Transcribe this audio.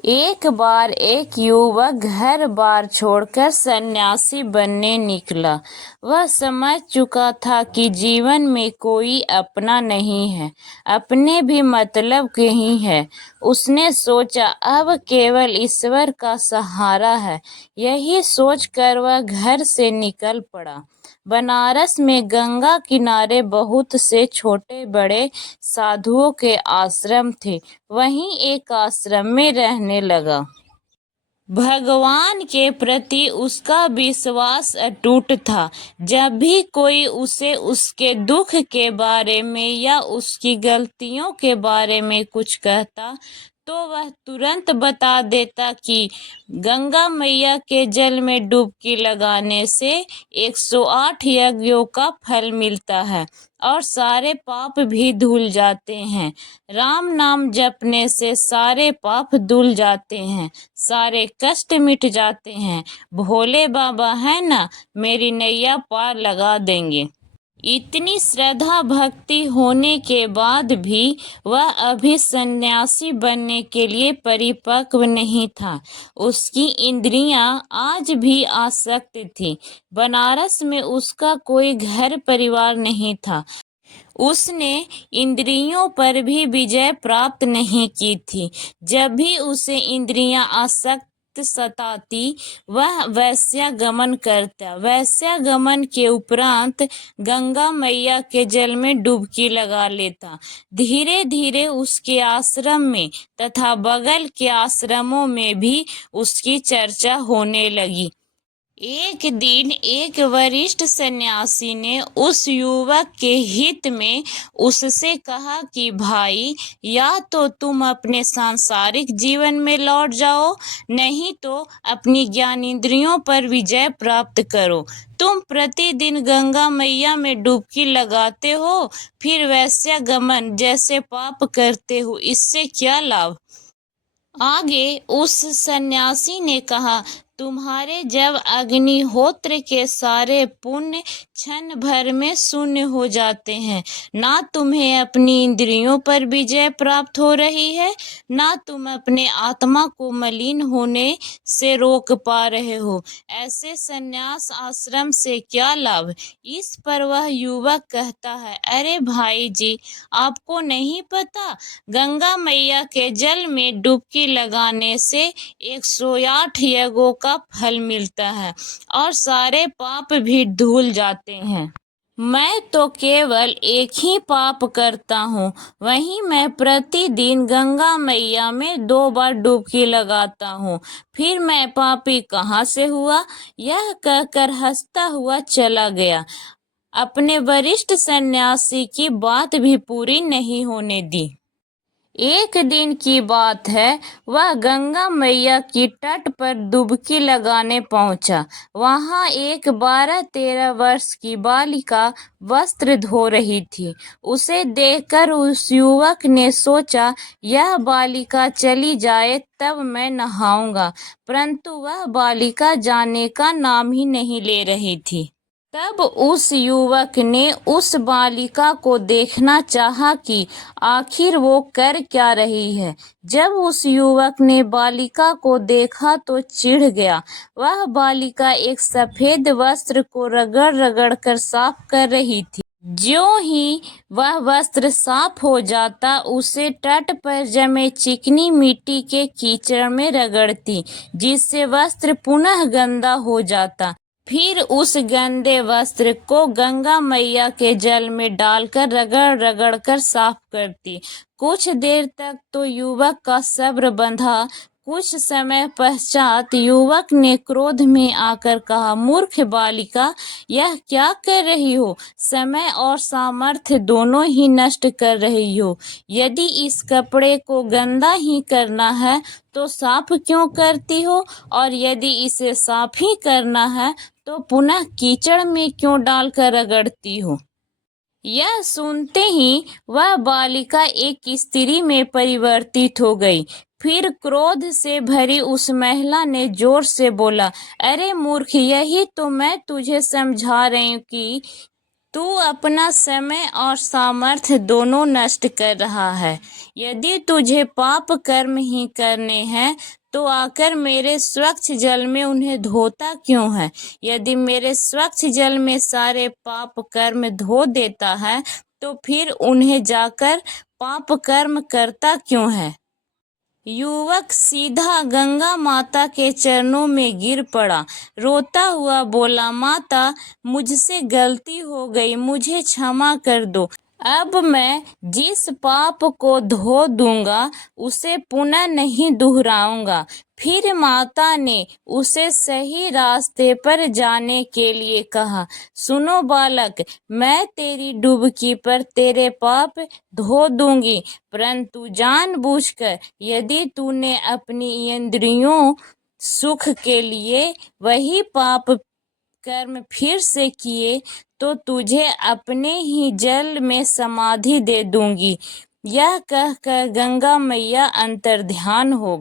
एक बार एक युवक घर बार छोड़कर सन्यासी बनने निकला। वह समझ चुका था कि जीवन में कोई अपना नहीं है, अपने भी मतलब के ही है। उसने सोचा अब केवल ईश्वर का सहारा है। यही सोचकर वह घर से निकल पड़ा। बनारस में गंगा किनारे बहुत से छोटे बड़े साधुओं के आश्रम थे। वहीं एक आश्रम में रहने लगा। भगवान के प्रति उसका विश्वास अटूट था। जब भी कोई उसे उसके दुख के बारे में या उसकी गलतियों के बारे में कुछ कहता तो वह तुरंत बता देता कि गंगा मैया के जल में डुबकी लगाने से 108 यज्ञों का फल मिलता है और सारे पाप भी धुल जाते हैं। राम नाम जपने से सारे पाप धुल जाते हैं, सारे कष्ट मिट जाते हैं। भोले बाबा है ना, मेरी नैया पार लगा देंगे। इतनी श्रद्धा भक्ति होने के बाद भी वह अभी सन्यासी बनने के लिए परिपक्व नहीं था। उसकी इंद्रियां आज भी आसक्त थी। बनारस में उसका कोई घर परिवार नहीं था। उसने इंद्रियों पर भी विजय प्राप्त नहीं की थी। जब भी उसे इंद्रियां आसक्त सताती वह वैश्यागमन करता। वैश्यागमन के उपरांत गंगा मैया के जल में डुबकी लगा लेता। धीरे धीरे उसके आश्रम में तथा बगल के आश्रमों में भी उसकी चर्चा होने लगी। एक दिन एक वरिष्ठ सन्यासी ने उस युवक के हित में उससे कहा कि भाई, या तो तुम अपने सांसारिक जीवन में लौट जाओ, नहीं तो अपनी ज्ञानेंद्रियों पर विजय प्राप्त करो। तुम प्रतिदिन गंगा मैया में डुबकी लगाते हो, फिर वैश्यागमन जैसे पाप करते हो, इससे क्या लाभ। आगे उस सन्यासी ने कहा, तुम्हारे जब अग्निहोत्र के सारे पुण्य क्षण भर में शून्य हो जाते हैं, ना तुम्हें अपनी इंद्रियों पर विजय प्राप्त हो रही है, ना तुम अपने आत्मा को मलिन होने से रोक पा रहे हो, ऐसे सन्यास आश्रम से क्या लाभ। इस पर वह युवक कहता है, अरे भाई जी, आपको नहीं पता, गंगा मैया के जल में डुबकी लगाने से 108 यज्ञों का फल मिलता है और सारे पाप भी धुल जाते हैं। मैं तो केवल एक ही पाप करता हूँ, वहीं मैं प्रतिदिन गंगा मैया में 2 बार डुबकी लगाता हूँ, फिर मैं पापी कहाँ से हुआ। यह कहकर हंसता हुआ चला गया। अपने वरिष्ठ सन्यासी की बात भी पूरी नहीं होने दी। एक दिन की बात है, वह गंगा मैया की तट पर डुबकी लगाने पहुंचा। वहां एक 12-13 वर्ष की बालिका वस्त्र धो रही थी। उसे देखकर उस युवक ने सोचा, यह बालिका चली जाए तब मैं नहाऊंगा, परंतु वह बालिका जाने का नाम ही नहीं ले रही थी। तब उस युवक ने उस बालिका को देखना चाहा कि आखिर वो कर क्या रही है। जब उस युवक ने बालिका को देखा तो चिढ़ गया। वह बालिका एक सफेद वस्त्र को रगड़ रगड़ कर साफ कर रही थी। ज्यों ही वह वस्त्र साफ हो जाता, उसे तट पर जमे चिकनी मिट्टी के कीचड़ में रगड़ती, जिससे वस्त्र पुनः गंदा हो जाता। फिर उस गंदे वस्त्र को गंगा मैया के जल में डालकर रगड़ रगड़ कर साफ करती। कुछ देर तक तो युवक का सब्र बंधा। कुछ समय पश्चात युवक ने क्रोध में आकर कहा, मूर्ख बालिका, यह क्या कर रही हो। समय और सामर्थ्य दोनों ही नष्ट कर रही हो। यदि इस कपड़े को गंदा ही करना है तो साफ क्यों करती हो, और यदि इसे साफ ही करना है तो पुनः कीचड़ में क्यों डालकर रगड़ती हो। यह सुनते ही वह बालिका एक स्त्री में परिवर्तित हो गई। फिर क्रोध से भरी उस महिला ने जोर से बोला, अरे मूर्ख, यही तो मैं तुझे समझा रही हूँ कि तू अपना समय और सामर्थ्य दोनों नष्ट कर रहा है। यदि तुझे पाप कर्म ही करने हैं तो आकर मेरे स्वच्छ जल में उन्हें धोता क्यों है? यदि मेरे स्वच्छ जल में सारे पाप कर्म धो देता है तो फिर उन्हें जाकर पाप कर्म करता क्यों है? युवक सीधा गंगा माता के चरणों में गिर पड़ा, रोता हुआ बोला, माता, मुझसे गलती हो गई, मुझे क्षमा कर दो। अब मैं जिस पाप को धो दूंगा उसे पुनः नहीं दोहराऊंगा। फिर माता ने उसे सही रास्ते पर जाने के लिए कहा, सुनो बालक, मैं तेरी डुबकी पर तेरे पाप धो दूंगी, परंतु जानबूझकर यदि तूने अपनी इंद्रियों सुख के लिए वही पाप कर्म फिर से किए तो तुझे अपने ही जल में समाधि दे दूंगी। यह कहकर गंगा मैया अंतर्ध्यान हो गई।